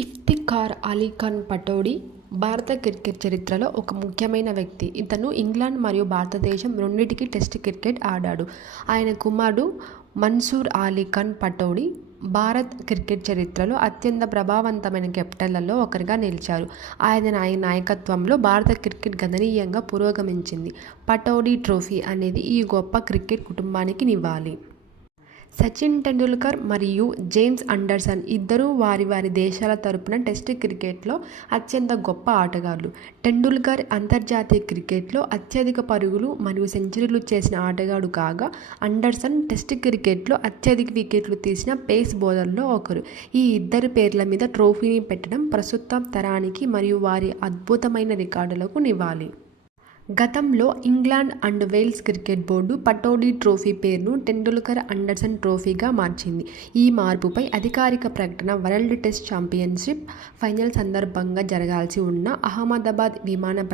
ఇఫ్తిఖార్ అలీ ఖాన్ పటౌడీ భారత క్రికెట్ చరిత్రలో ఒక ముఖ్యమైన వ్యక్తి. ఇతను ఇంగ్లాండ్ మరియు భారతదేశం రెండింటికి టెస్ట్ క్రికెట్ ఆడాడు. ఆయన కుమారుడు మన్సూర్ అలీ ఖాన్ పటౌడీ భారత్ క్రికెట్ చరిత్రలో అత్యంత ప్రభావవంతమైన కెప్టెన్లలో ఒకరిగా నిలిచారు. ఆయన నాయకత్వంలో భారత క్రికెట్ గణనీయంగా పురోగమించింది. పటౌడీ ట్రోఫీ అనేది ఈ గొప్ప క్రికెట్ కుటుంబానికి నివాళి. సచిన్ టెండూల్కర్ మరియు జేమ్స్ ఆండర్సన్ ఇద్దరూ వారి వారి దేశాల తరపున టెస్ట్ క్రికెట్లో అత్యంత గొప్ప ఆటగాళ్లు. టెండూల్కర్ అంతర్జాతీయ క్రికెట్లో అత్యధిక పరుగులు మరియు సెంచరీలు చేసిన ఆటగాడు కాగా, ఆండర్సన్ టెస్ట్ క్రికెట్లో అత్యధిక వికెట్లు తీసిన పేస్ బౌలర్లలో ఒకరు. ఈ ఇద్దరి పేర్ల మీద ట్రోఫీని పెట్టడం ప్రస్తుత తరానికి మరియు వారి అద్భుతమైన రికార్డులకు నివాళి. గతంలో England and Wales cricket board Pataudi trophy పేరును టెండూల్కర్ ఆండర్సన్ ట్రోఫీగా మార్చింది. ఈ మార్పుపై అధికారిక ప్రకటన వరల్డ్ టెస్ట్ ఛాంపియన్షిప్ ఫైనల్ సందర్భంగా జరగాల్సి ఉన్న అహ్మదాబాద్ విమాన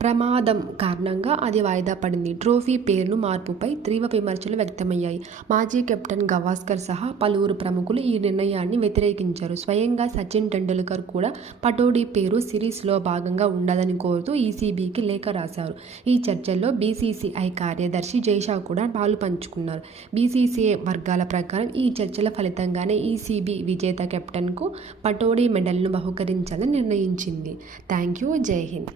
ప్రమాదం కారణంగా అది వాయిదా పడింది. ట్రోఫీ పేరును మార్పుపై తీవ్ర విమర్శలు వ్యక్తమయ్యాయి. మాజీ కెప్టెన్ గవాస్కర్ సహా పలువురు ప్రముఖులు ఈ నిర్ణయాన్ని వ్యతిరేకించారు. స్వయంగా సచిన్ టెండూల్కర్ కూడా పటౌడీ పేరు సిరీస్లో భాగంగా ఉండాలని కోరుతూ ఈసీబీకి లేఖ రాశారు. ఈ చర్చల్లో బీసీసీఐ కార్యదర్శి జైషా కూడా పాలుపంచుకున్నారు. బీసీసీఐ వర్గాల ప్రకారం ఈ చర్చల ఫలితంగానే ఈసీబీ విజేత కెప్టెన్కు పటౌడీ మెడల్ను బహూకరించాలని నిర్ణయించింది. Thank you. జై హింద్.